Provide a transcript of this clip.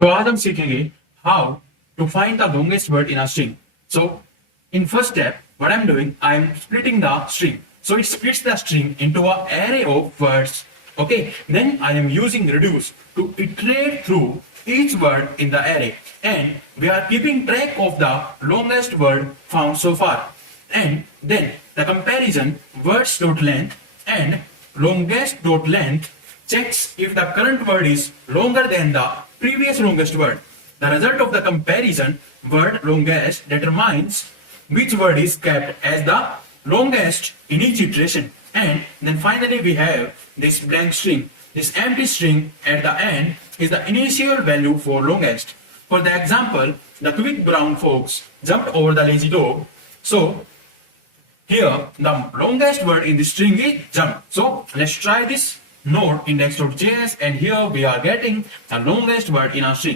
तो आज हम सीखेंगे how to find the longest word in a string. So in first step, what I'm doing, I'm splitting the string. So it splits the string into an array of words. Okay, then I am using reduce to iterate through each word in the array, and we are keeping track of the longest word found so far. And then the comparison words.length and longest.length checks if the current word is longer than the previous longest word. The result of the comparison word longest determines which word is kept as the longest in each iteration. And then finally we have this blank string. This empty string at the end is the initial value for longest. For the example, the quick brown fox jumped over the lazy dog. So here the longest word in the string is jump. So let's try this node index.js, and here we are getting the longest word in our string.